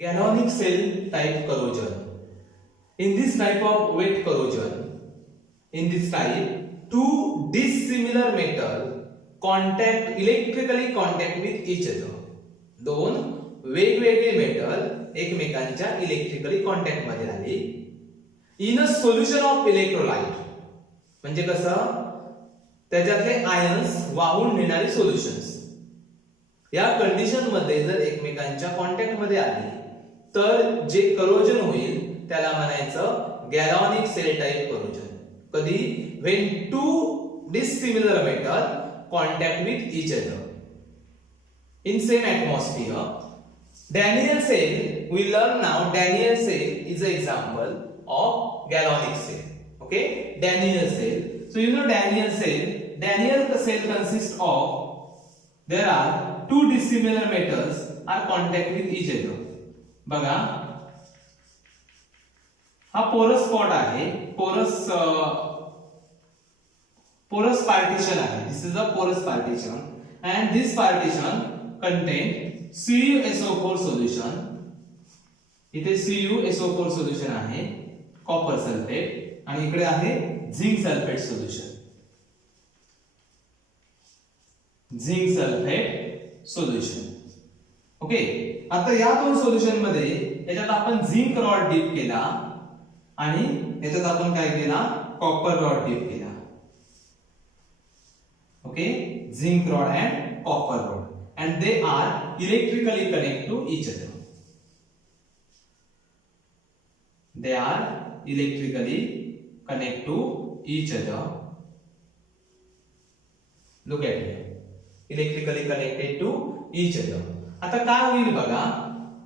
Galvanic cell type corrosion. In this type of wet corrosion, in this type, two dissimilar metal electrically contact with each other. दोन वेगवेगळे metal एकमेकांच्या electrically contact मध्ये आले in a solution of electrolyte. म्हणजे कसं, त्याच्यातले ions वाहून नेणारे सोल्युशन्स या कंडिशन मध्ये जर एकमेकांच्या कॉन्टॅक्ट मध्ये आले तर जे करोजन होईल त्याला म्हणायचं गॅल्व्हॅनिक सेल टाइप करोजन. कधी when two dissimilar metal contact with each other in same atmosphere. Daniell cell, we learn now Daniell cell is an example of galvanic cell. Okay, Daniell cell. So you know Daniell cell. Daniell cell consists of, there are two dissimilar metals are contact with each other. बघा, हा पोरस spot आहे, porous partition आहे. This is a porous partition and this partition contain CuSO4 solution. इथे CuSO4 solution आहे, copper sulphate, आणि इकडे आहे zinc sulphate solution. Zinc sulphate solution. Okay, आता या दोन सोल्युशन मध्ये याच्यात आपण झिंक रॉड डीप केला आणि याच्यात आपण काय केला, कॉपर रॉड डीप केला. Okay, zinc rod and copper rod, and they are electrically connected to each other. They are electrically connected to each other. Look at here, electrically connected to each other. आता काय होईल बघा,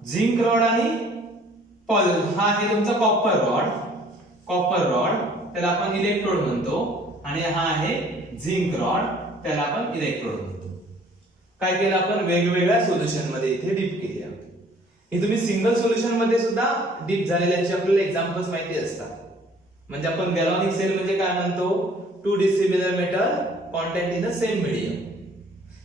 zinc rod आणि हा आहे तुमचा copper rod, त्याला आपण इलेक्ट्रोड म्हणतो, आणि हा आहे झिंक रॉड, त्याला आपण इलेक्ट्रोड म्हणतो. काय केलं आपण, वेगवेगळ्या सोल्युशन मध्ये इथे डीप केली आहे. हे तुम्ही सिंगल सोल्युशन मध्ये सुद्धा डीप झालेल्याचे आपल्याला एक्झाम्पल्स माहिती असतात. म्हणजे आपण गॅल्व्हॅनिक सेल म्हणजे काय म्हणतो, to dissimilar metal contact in the same medium.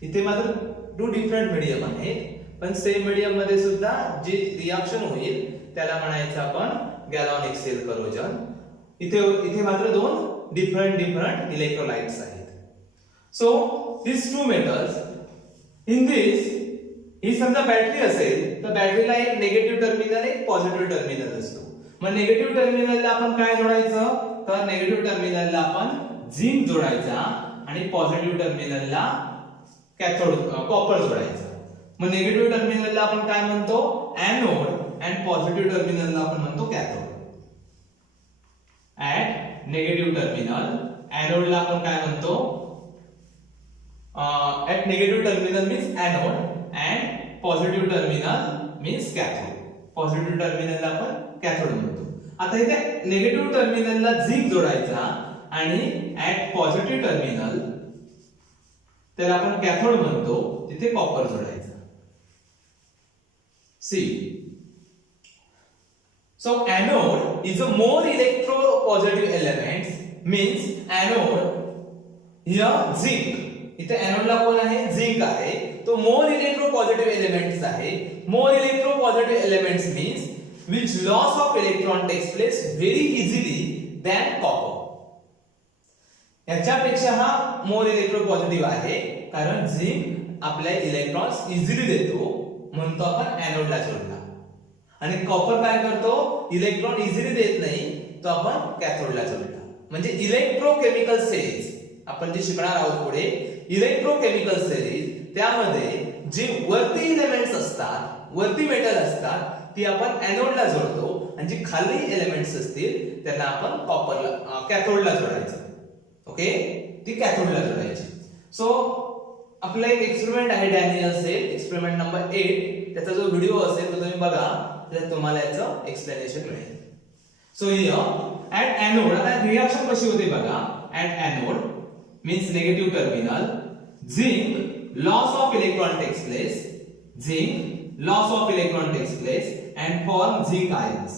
इथे मात्र टू डिफरंट मीडियम आहेत, पण सेम मीडियम मध्ये सुद्धा जी रिएक्शन होईल त्याला म्हणायचं आपण गॅल्व्हॅनिक सेल करोजन. इथे मात्र दोन डिफरंट इलेक्ट्रोलाइट्स आहेत. So these two metals in this, ही समजा बॅटरी असेल तर बॅटरीला एक निगेटिव्ह टर्मिनल एक पॉझिटिव्ह टर्मिनल असतो. मग निगेटिव्ह टर्मिनलला आपण काय जोडायचं, तर निगेटिव्ह टर्मिनलला आपण झिंक जोडायचा आणि पॉझिटिव्ह टर्मिनलला कॅथोड कॉपर जोडायचा. मग निगेटिव्ह टर्मिनलला आपण काय म्हणतो, एनोड, and पॉझिटिव्ह टर्मिनलला आपण म्हणतो कॅथोड. ऍट निगेटिव्ह टर्मिनल, एनोडला आपण काय म्हणतो, at negative terminal means anode and positive terminal means cathode. Positive टर्मिनलला आपण कॅथोड म्हणतो. आता इथे निगेटिव्ह टर्मिनलला झिंक जोडायचा आणि at पॉझिटिव्ह टर्मिनल त्याला आपण कॅथोड म्हणतो, तिथे कॉपर जोडायचा. See, so anode is a more electropositive element, means anode here zinc. इथे एनोडला कोण आहे, झिंक आहे, तो मोर इलेक्ट्रोपॉझिटिव्ह एलिमेंट्स आहे. More electropositive elements means which loss of electron takes place very easily than copper. याच्यापेक्षा हा मोर इलेक्ट्रोपॉझिटिव्ह आहे, कारण झिंक आपल्या इलेक्ट्रॉन्स इझिली देतो, म्हणतो आपण एनोडला जोडला, आणि कॉपर काय करतो, इलेक्ट्रॉन इझिली देत नाही, तो आपण कॅथोडला जोडला. म्हणजे इलेक्ट्रोकेमिकल सेल्स आपण जे शिकणार आहोत पुढे, इलेक्ट्रोकेमिकल सेल्स, त्यामध्ये जे वरती एलिमेंट्स असतात, वरती मेटल असतात, ती आपण एनोडला जोडतो, आणि जी खाली एलिमेंट्स असतील त्यांना आपण कॉपरला कॅथोडला जोडायचं. ओके, ती कॅथोडला जोडायची. सो आपला एक एक्सपेरिमेंट आहे डॅनियल सेल, एक्सपेरिमेंट नंबर 8. त्याचा जो व्हिडिओ असेल तो तुम्ही बघा, तर तुम्हाला याचं एक्सप्लेनेशन मिळेल. सो हियर ऍट एनोड, आता रिएक्शन कशी होते बघा. At anode means negative terminal, zinc loss of electron takes place, and form zinc ions,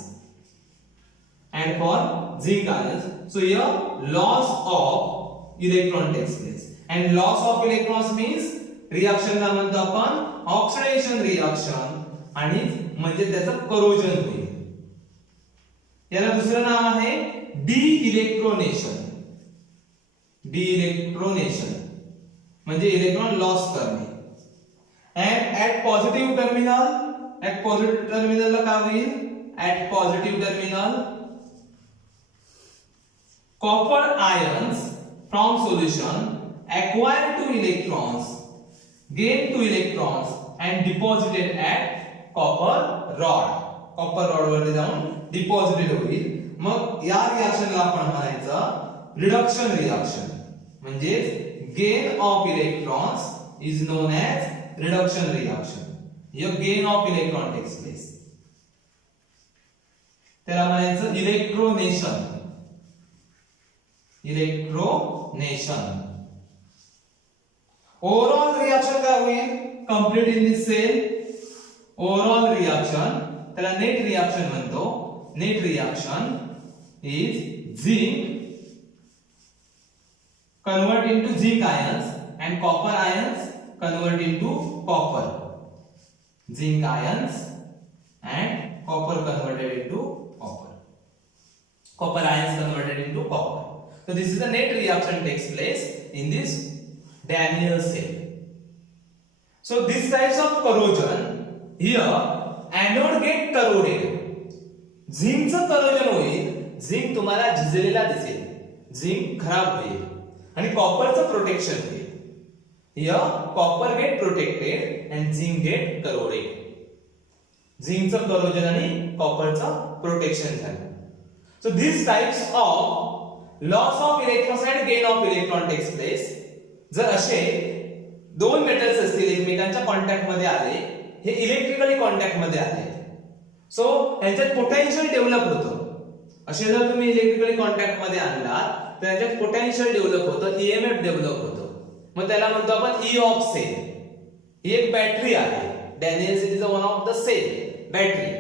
so here loss of electron takes place, and loss of electrons means reaction ला म्हणतो आपण oxidation reaction, आणि म्हणजे त्याचं corrosion होईल. याला दुसरं नाव आहे डी इलेक्ट्रोनेशन. डी इलेक्ट्रोनेशन म्हणजे इलेक्ट्रॉन लॉस करणे. and at positive terminal ला काय होईल? at positive terminal copper ions from solution acquire 2 electrons, gain 2 electrons and deposited at copper rod. copper rod वरती जाऊन डिपॉझिटेड होईल. मग या रिएक्शनला आपण म्हणायचं रिडक्शन रिएक्शन. म्हणजे gain of electrons is known as reduction reaction. Here gain of electron takes place. त्याला म्हणायचं इलेक्ट्रोनेशन. इलेक्ट्रोनेशन. ओव्हरऑल रिएक्शन काय होईल? Complete in this cell. Overall reaction त्याला नेट रिएक्शन म्हणतो. Net reaction is zinc convert into zinc ions and copper ions convert into copper. Zinc ions and copper converted into copper. Copper ions converted into copper. So this is the net reaction takes place in this Daniell cell. So these types of corrosion here anode get corroded. Zinc चं corrosion होईल. Zinc तुम्हाला झिजलेला दिसेल. Zinc खराब होईल. आणि कॉपरचं protection होईल. Here copper get protected and zinc get corroded. झिंकचं corrosion आणि कॉपरचं protection झालं. So these types of loss of electrons and gain of electron takes place. जर असे दोन मेटल्स असतील एकमेकांच्या कॉन्टॅक्ट मध्ये आले, हे इलेक्ट्रिकली कॉन्टॅक्ट मध्ये आले, सो यांच्यात पोटेन्शियल डेव्हलप होतं. असे जर तुम्ही इलेक्ट्रिकली कॉन्टॅक्ट मध्ये आणलात तर याच्यात पोटेन्शियल डेव्हलप होतं, ईएमएफ डेव्हलप होतं. मग त्याला म्हणतो आपण ई ऑफ सेल. ही एक बॅटरी आहे. Daniel cell is one of the cell battery.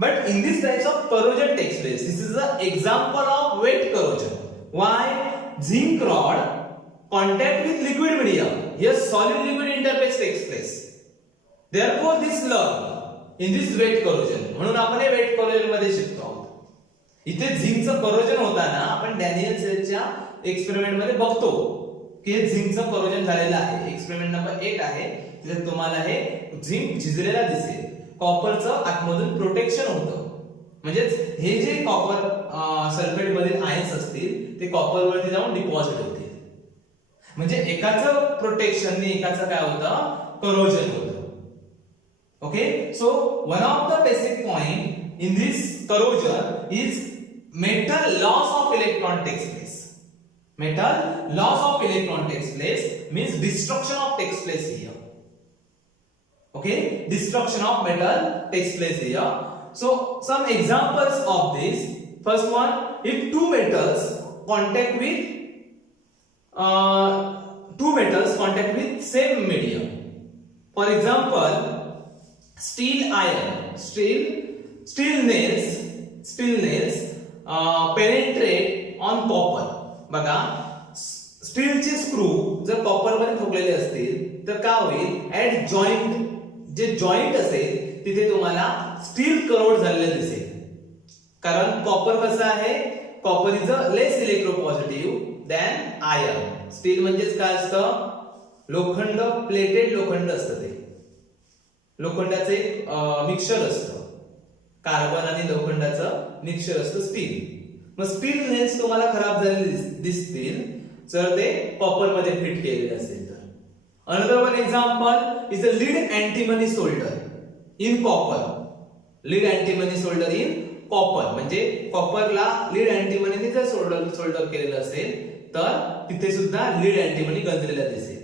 But in this types of corrosion takes place. This is the example of wet corrosion. Why? Zinc rod contact with liquid medium. Here solid liquid interface takes place. Therefore this learn in this wet corrosion. म्हणून आपण हे wet corrosion मध्ये शिकतो आहोत. इथे झिंकचं corrosion होताना आपण Daniel सेलच्या एक्सपेरिमेंट मध्ये बघतो की झिंकचं corrosion झालेलं आहे. एक्सपेरिमेंट नंबर 8 आहे. त्याच्यात तुम्हाला हे झिंक झिजलेला दिसेल. कॉपरचं आतमधून प्रोटेक्शन होतं. म्हणजे हे जे कॉपर सल्फेट मधील आयन्स असतील ते कॉपर वरती जाऊन डिपॉझिट होतील. म्हणजे एकाचं प्रोटेक्शन ने एकाचं काय होतं? corrosion होतं. Okay, so one of the basic point in this corrosion is metal loss of electron takes place. Metal loss of electron takes place means destruction of takes place here. Okay, destruction of metal takes place here. So some examples of this. First one, if two metals contact with same medium. For example, steel iron, steel nails penetrate on copper. बघा, स्टीलचे screw जर copper मध्ये ठोकलेले असतील तर काय होईल? At joint, जे joint असेल तिथे तुम्हाला स्टील करोड झालेलं दिसेल. कारण कॉपर कसं आहे? Copper is a less electropositive than iron. Steel म्हणजेच काय असतं? लोखंड, प्लेटेड लोखंड असतं. ते लोखंडाचे मिक्सचर असतं. कार्बन आणि लोखंडाचं मिक्सचर असतं स्टील. मग स्टील नेल्स तुम्हाला खराब झालेले दिसतील जर ते कॉपर मध्ये फिट केलेले असेल तर. Another one example is a lead antimony solder in copper. Lead antimony solder in copper म्हणजे कॉपरला लीड अँटीमनीने जर सोल्डर केलेलं असेल तर तिथे सुद्धा लीड अँटीमनी गंजलेला दिसेल.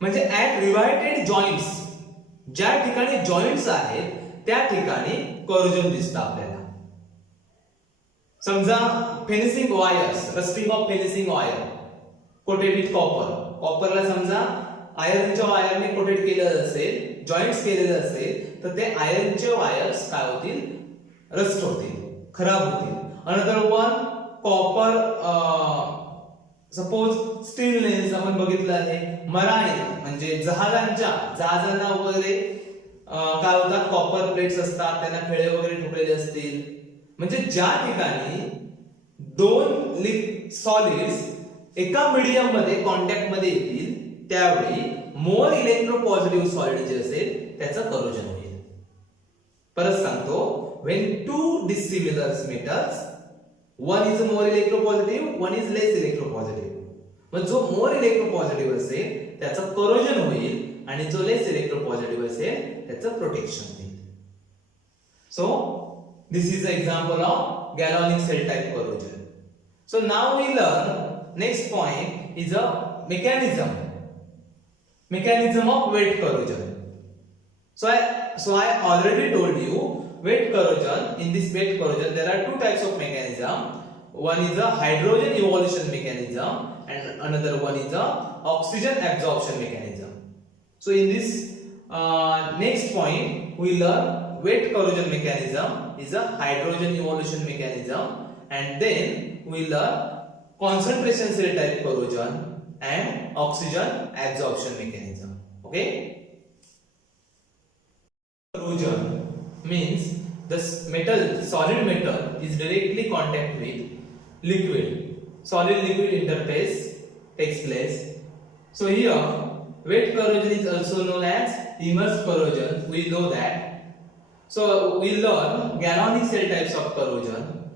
म्हणजे ऍट रिव्हायटेड जॉइंट्स, ज्या ठिकाणी जॉइंट्स आहेत त्या ठिकाणी corrosion दिसतं आपल्याला. समजा finishing wires, rusting of finishing wire coated with copper. कॉपरला समजा आयर्नच्या वायरने कोटेड केलेलं असेल, जॉइंट्स केलेलं असेल तर ते आयर्नचे वायर्स काय होतील? रस्ट होतील, खराब होतील. Another one copper, suppose steel nails आपण बघितलं आहे. मराईन म्हणजे जहाजांना वगैरे काय होतात, कॉपर प्लेट्स असतात, त्यांना खिळे वगैरे ठोकलेले असतील. म्हणजे ज्या ठिकाणी दोन सॉलिड्स एका मीडियम मध्ये कॉन्टॅक्ट मध्ये येतील त्यावेळी मोर इलेक्ट्रोपॉझिटिव्ह सॉलिड जे असेल त्याचं करोजन होईल. परत सांगतो, when two dissimilar metals, one is more electropositive, one is less electropositive. मग जो मोर इलेक्ट्रोपॉझिटिव्ह असेल त्याचं करोजन होईल आणि जो लेस इलेक्ट्रोपॉझिटिव्ह असेल त्याचं प्रोटेक्शन होईल. So this is the example of galvanic cell type corrosion. So now we learn next point is a mechanism of wet corrosion. So I already told you wet corrosion. In this wet corrosion there are two types of mechanism. One is a hydrogen evolution mechanism and another one is a oxygen absorption mechanism. So in this next point we learn wet corrosion mechanism is a hydrogen evolution mechanism, and then we learn concentration cell type corrosion and oxygen absorption mechanism. Okay, corrosion means the solid metal is directly contact with liquid. Solid liquid interface takes place. So here wet corrosion is also known as immersed corrosion. We know that. So we learn galvanic cell types of corrosion.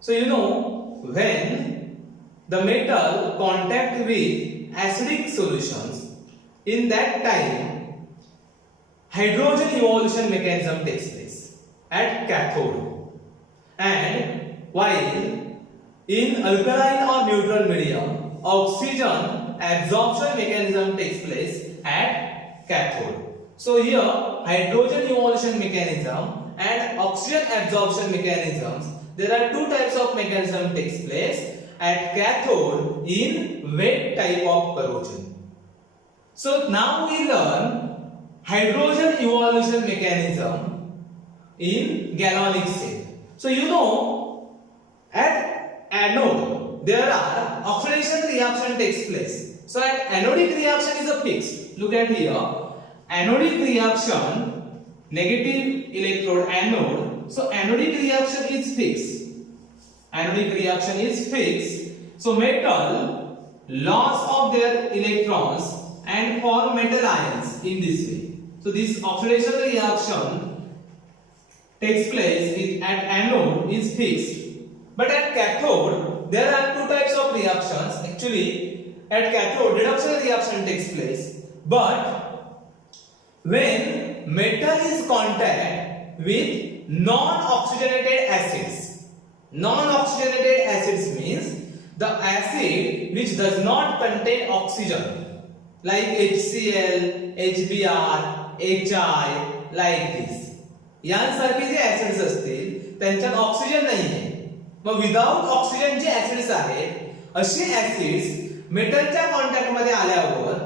So you know, when the metal contact with acidic solutions, in that time hydrogen evolution mechanism takes place at cathode, and while in alkaline or neutral medium oxygen absorption mechanism takes place at cathode. So here hydrogen evolution mechanism and oxygen absorption mechanisms, there are two types of mechanism takes place at cathode in wet type of corrosion. So now we learn hydrogen evolution mechanism in galvanic cell. So you know, at anode there are oxidation reaction takes place. So at anodic reaction is a fixed. Look at here. Anodic reaction, negative electrode anode. So anodic reaction is fixed. Anodic reaction is fixed. So metal loss of their electrons and form metal ions in this way. So this oxidation reaction takes place at anode is fixed. But at cathode there are two types of reactions. Actually at cathode reduction reaction takes place. But when metal is contact with non-oxygenated acids. Non-oxygenated acids means the acid which does not contain oxygen, like HCl, HBr, HI, like this. यांसारखे जे acids असतील त्यांच्यात oxygen नाहीये. मग without oxygen जे acids आहेत अशी acids मेटलच्या कॉन्टॅक्ट मध्ये आल्यावर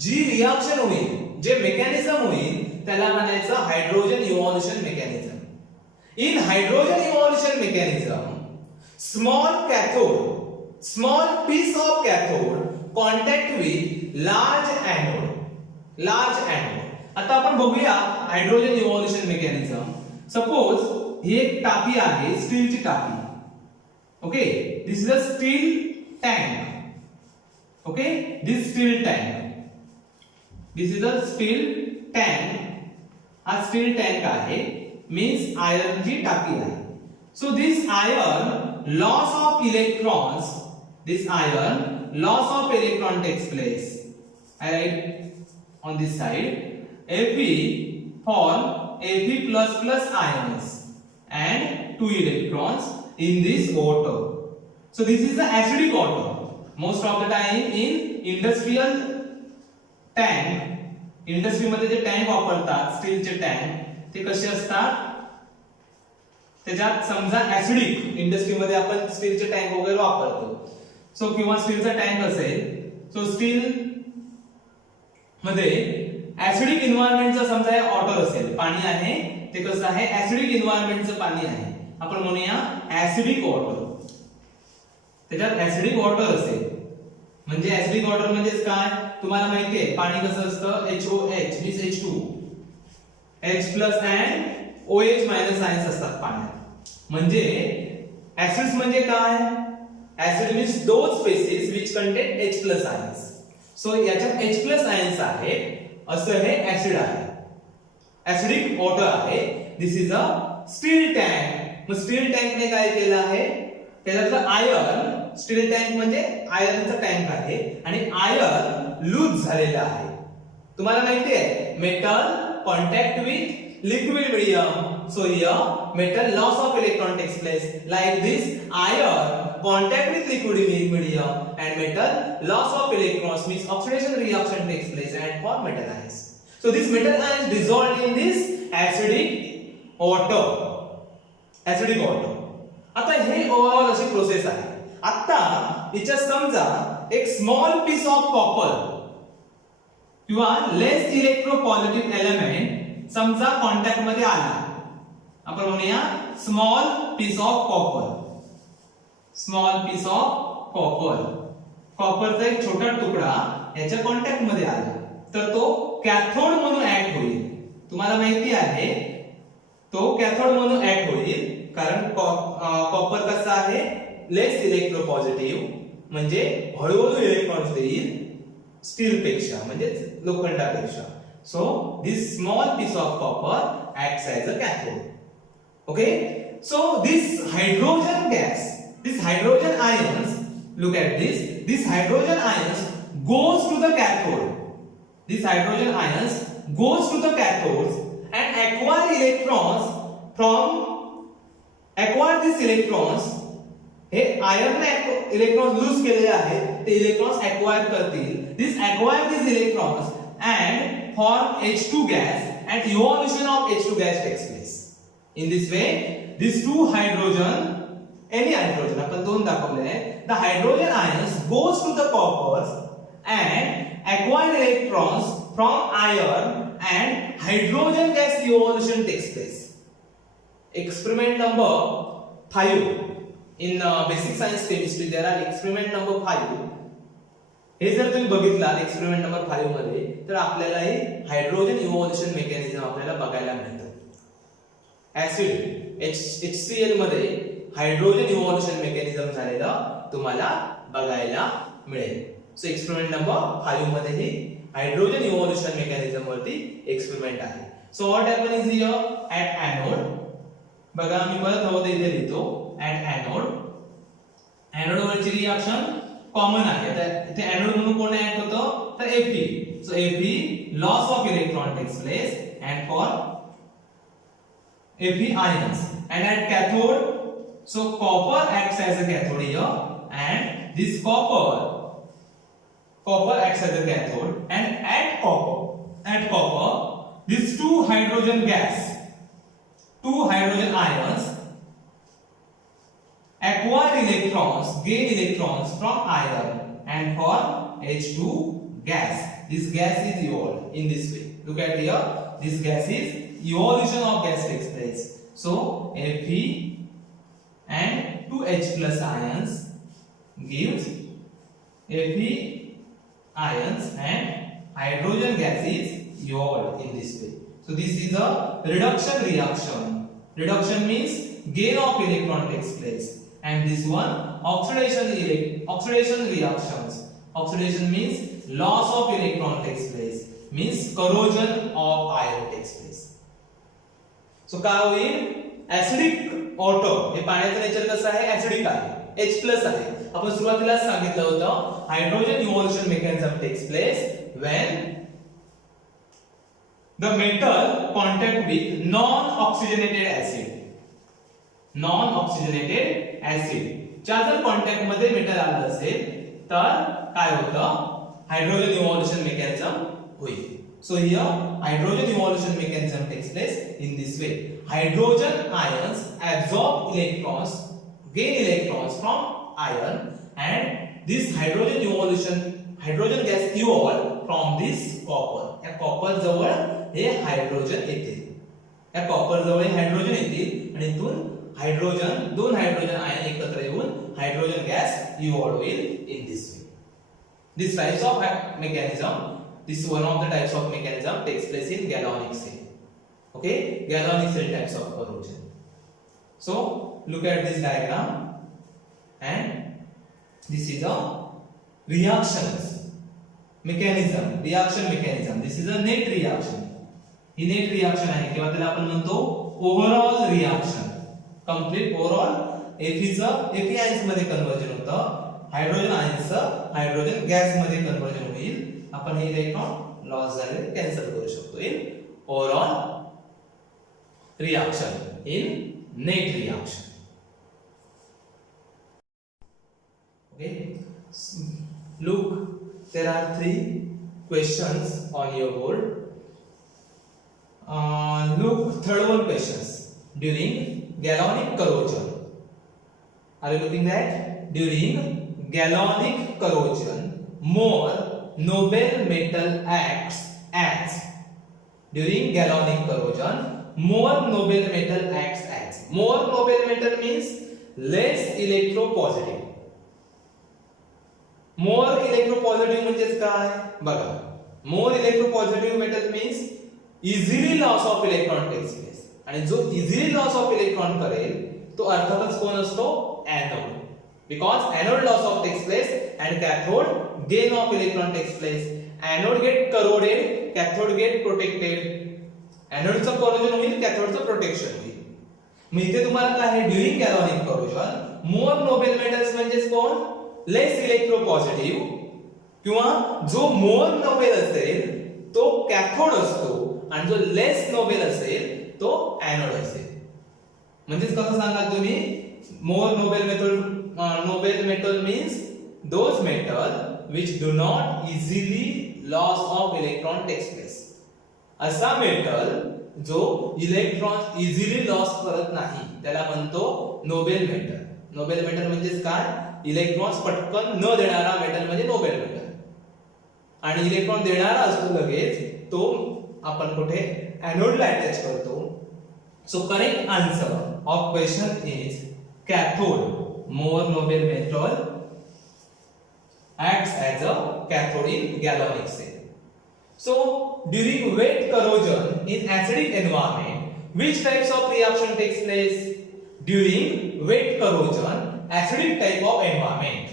जी रिएक्शन होईल, जे मेकॅनिझम होईल त्याला म्हणायचं hydrogen evolution mechanism. In hydrogen evolution mechanism small piece of cathode contact with large anode. आता आपण बघूया हायड्रोजन इव्होल्यूशन मेकॅनिझम. सपोज ही एक टाकी आहे, स्टीलची टाकी. Okay, this is a steel tank. Okay, this steel tank. This is a steel tank. हा steel tank आहे, मीन्स आयर्नची टाकी आहे. So this iron loss of electrons, this iron loss of electron takes place. I write on this side Fe form Fe++ ions and 2 electrons in this water. So this is the acidic water. Most of the time in industrial tank, इंडस्ट्रीमध्ये जे tank वापरतात स्टीलचे tank ते कसे असतात, त्याच्यात समजा acidic, इंडस्ट्रीमध्ये आपण स्टीलचे टँक वगैरे वापरतो. सो किंवा स्टीलचा टँक असेल, सो स्टील मध्ये ऍसिडिक एन्व्हायरमेंटचा समजा वॉटर असेल, पाणी आहे ते कसं आहे, ऍसिडिक एन्व्हायरमेंटचं पाणी आहे, आपण म्हणूया ऍसिडिक वॉटर. त्याच्यात ऍसिडिक वॉटर असेल म्हणजे ऍसिडिक वॉटर म्हणजे काय तुम्हाला माहिती आहे, पाणी कसं असतं, HOH means H2. H plus and OH minus ions असतात पाण्यात. म्हणजे ऍसिड्स म्हणजे काय? Acid means those species which contain H plus ions. So याच्यात H प्लस आयन्स आहे, असं हे ऍसिड आहे, ऍसिडिक वॉटर आहे. This is a steel tank. मग स्टील टँकने काय केलं आहे? त्याच्यातलं आयर्न, स्टील टँक म्हणजे आयर्नचा टँक आहे आणि आयर्न लूज झालेला आहे. तुम्हाला माहिती आहे metal contact with liquid medium. So here metal loss of electron takes place. Like this iron contact with liquid medium and metal loss of electrons means oxidation reaction takes place and form metal ions. So this metal ions dissolved in this acidic water. Acidic water. आता हे overall अशी process आहे. आता याच्यात समजा एक small piece of copper किंवा less electropositive element समजा कॉन्टॅक्ट मध्ये आला. आपण म्हणूया small piece of copper. Small piece of copper, कॉपरचा एक छोटा तुकडा याच्या कॉन्टॅक्ट मध्ये आला तर तो कॅथोड म्हणून ऍक्ट होईल. तुम्हाला माहिती आहे तो कॅथोड म्हणून ऍक्ट होईल कारण कॉपर कसा आहे? लेस इलेक्ट्रोपॉझिटिव्ह, म्हणजे हळूहळू इलेक्ट्रॉन्स देईल स्टील पेक्षा म्हणजे लोखंडापेक्षा. So this small piece of copper acts as a cathode. Okay, so this hydrogen gas, this hydrogen ions, look at this hydrogen ions goes to the cathode. This hydrogen ions goes to the cathodes and acquire these electrons. हे iron ने electrons lose केलेले आहेत, ते electrons acquire करतील. Acquire these electrons and form H2 gas and evolution of H2 gas takes place. In this way, these two hydrogen, any hydrogen आपण दोन दाखवले आहे. The hydrogen ions goes to the copper and acquire electrons from iron and hydrogen gas evolution takes place. Experiment number 5 in basic science chemistry there are experiment number 5. हे जर तुम्ही बघितला experiment number 5 मध्ये तर आपल्याला हे हायड्रोजन इव्होल्युशन मेकॅनिझम आपल्याला बघायला मिळतं. ऍसिड HCl मध्ये हायड्रोजन इव्होल्युशन मेकॅनिझम झालेलं तुम्हाला बघायला मिळेल. सो एक्सपेरिमेंट नंबर 5 मध्ये ही हायड्रोजन इव्होल्युशन मेकॅनिझम वरती एक्सपेरिमेंट आहे. So what happen is here at anode. बघा मी परत हवं इथे लिहितो. ॲट एनोड, एनोड वरची रिएक्शन कॉमन आहे. तर इथे एनोड म्हणून कोण ऍड होतं तर Fe. So Fe loss of electron takes place and for Fe ions. And at cathode, so copper acts as a cathode here, and this copper acts as a cathode, and at copper, these two hydrogen ions acquire electrons, gain electrons from iron, and for H2 gas. This gas is evolved in this way. Look at here, this gas is evolution of gas takes place. So Fe and 2 H plus ions gives Fe ions and hydrogen gas is evolved in this way. So this is a reduction reaction. Reduction means gain of electron takes place, and this one oxidation reactions. Oxidation means loss of electron takes place, means corrosion of iron takes place. So काय होईल? Acidic water, हे पाण्याचं nature कसं आहे? Acidic आहे, H plus आहे. आपण सुरुवातीला सांगितलं होतं hydrogen evolution mechanism takes place when the metal contact with non oxygenated acid. Non oxygenated acid च्या जर कॉन्टॅक्ट मध्ये मेटल आलं असेल तर काय होतं? हायड्रोजन इव्होल्युशन मेकॅनिझम होईल. So here hydrogen evolution mechanism takes place in this way. Hydrogen ions absorb electrons, gain electrons from iron, and this hydrogen gas evolved from this copper. या copper जवळ हे hydrogen येते. या copper जवळ hydrogen येतील आणि इथून हायड्रोजन, दोन हायड्रोजन आयन एकत्र येऊन हायड्रोजन गॅस इव्हॉल्व होईल in this way. This types of mechanism, this one of the types of mechanism takes place in galvanic cell. Okay, galvanic cell types of corrosion. So look at this diagram, and this is a reactions mechanism, reaction mechanism. This is a net reaction. ही net reaction आहे किंवा त्याला आपण म्हणतो overall reaction. Complete overall एफी ions मध्ये conversion होतं, hydrogen आयन्सचं हायड्रोजन गॅस मध्ये कन्वर्जन होईल. आपण हे इलेक्ट्रॉन लॉस झाले कॅन्सल करू शकतो in overall reaction, in net reaction. Okay, look, there are 3 questions on your board. Look, third one questions. During galvanic corrosion, are you looking at? During galvanic corrosion, more noble metal acts as. During galvanic corrosion, more noble metal acts as. More noble metal means less electropositive. More electropositive म्हणजे काय बघा. More electropositive metal means easily loss of electron takes place, आणि जो easily loss of electron करेल तो अर्थातच कोण असतो? Anode. Because anode loss of takes place and cathode gain of electron takes place. Anode get corroded, cathode get protected. एनोडचं corrosion होईल, कॅथोडचं प्रोटेक्शन होईल. मग इथे तुम्हाला काय आहे? During galvanic corrosion more noble metals म्हणजे कोण? लेस इलेक्ट्रोपॉझिटिव्ह, किंवा जो मोर नोबेल असेल तो कॅथोड असतो आणि जो लेस नोबेल असेल तो एनोड असेल. म्हणजे कसं सांगाल तुम्ही? More noble metal means those metal which do not easily loss of electron takes place. असा मेटल जो इलेक्ट्रॉन इझिली लॉस करत नाही त्याला म्हणतो नोबेल मेटल. नोबेल मेटल म्हणजे काय? इलेक्ट्रॉन्स पटकन न देणारा मेटल म्हणजे नोबेल मेटल, आणि इलेक्ट्रॉन देणारा असतो लगेच तो आपण कुठे? एनोडला अटॅच करतो. So correct answer of question is cathode. More noble metal acts as a cathode in galvanic cell. So during wet corrosion in acidic environment, which types of reaction takes place? During wet corrosion, acidic type of environment.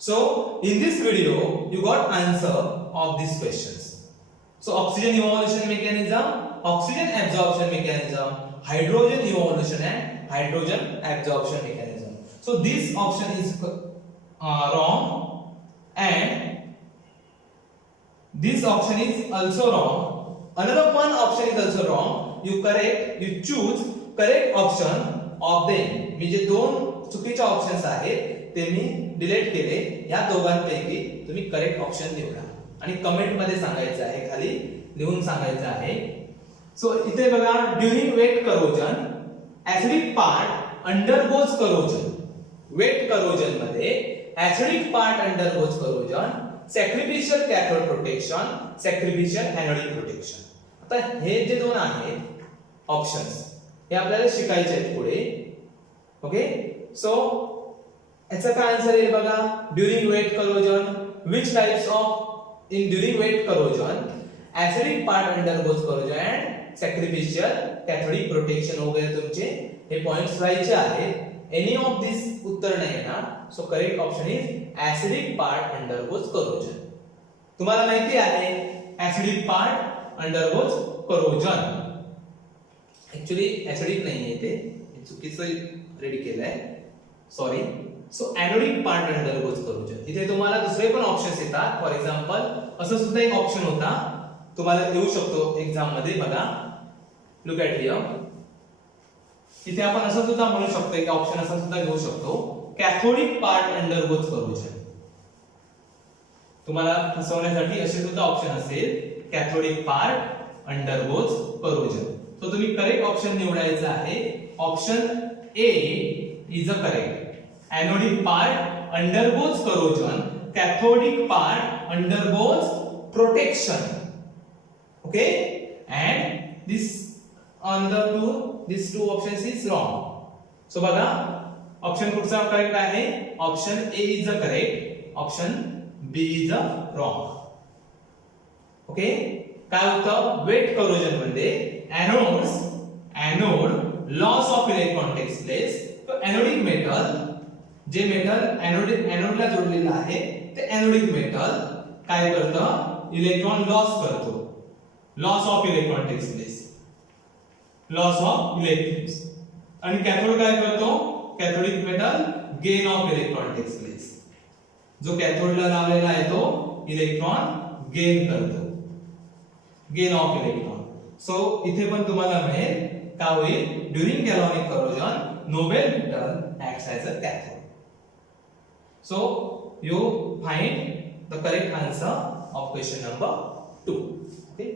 So in this video you got answer of these questions. So oxygen evolution mechanism, oxygen absorption mechanism, hydrogen evolution and hydrogen absorption mechanism. So this option is wrong, and this option is also wrong. Another one option is also wrong. You choose correct option of them. मी जे 2 चुकीचे options आहेत ते मी delete केले. या दोघांपैकी तुम्ही correct option निवडा आणि कमेंट मध्ये सांगायचं आहे, खाली लिहून सांगायचं आहे. सो इथे बघा, during wet corrosion acidic part undergoes corrosion. Wet corrosion मध्ये acidic part undergoes corrosion, sacrificial cathode protection, sacrificial anodic protection. आता हे जे 2 आहेत ऑप्शन्स हे आपल्याला शिकायचे आहेत पुढे. ओके, सो याचा काय आन्सर येईल बघा. During wet corrosion which types of in during wet corrosion acidic part undergoes corrosion and sacrificial cathodic protection वगैरे तुमचे हे पॉइंट्स राहायचे आहेत. एनी ऑफ दिस उत्तर नाही येणार. So correct option is acidic part undergoes corrosion. तुम्हाला माहिती आहे acidic part undergoes corrosion. Actually acidic नाहीये ते, चुकीचं रेडी केलंय, sorry. So anodic part undergoes corrosion. इथे तुम्हाला दुसरे पण ऑप्शन्स येतात. फॉर एक्झाम्पल असं सुद्धा एक ऑप्शन होता तुम्हाला येऊ शकतो एक्झाम मध्ये. बघा, लुक ॲट हियर. इथे आपण असं सुद्धा म्हणू शकतो, एक ऑप्शन असं सुद्धा घेऊ शकतो, कॅथोडिक पार्ट अंडरगोज करोजन. तुम्हाला फसवण्यासाठी असे सुद्धा ऑप्शन असेल, कॅथोडिक पार्ट अंडरगोज करोजन. तो तुम्ही करेक्ट ऑप्शन निवडायचा आहे. Option A is a correct. Anodic part undergoes corrosion, cathodic part undergoes protection. Okay, and these two options is wrong. So बघा, option कुठचा करेक्ट आहे? Option A is a correct, option B is a wrong. Okay, काय होतं wet corrosion मध्ये anode loss of electron takes place. तो anodic metal जे metal एनोडला जोडलेलं आहे ते एनोडिक मेटल काय करतं इलेक्ट्रॉन लॉस करतो. Loss of electron takes place. Loss of electrons. आणि कॅथोड काय करतो cathodic metal gain of electron takes place. जो कॅथोडला लावलेला आहे तो इलेक्ट्रॉन गेन करतो. Gain of electron. सो इथे पण तुम्हाला मिळेल का होईल during galvanic corrosion Nobel metal acts as a cathode. So you find the correct answer of question number 2. Okay.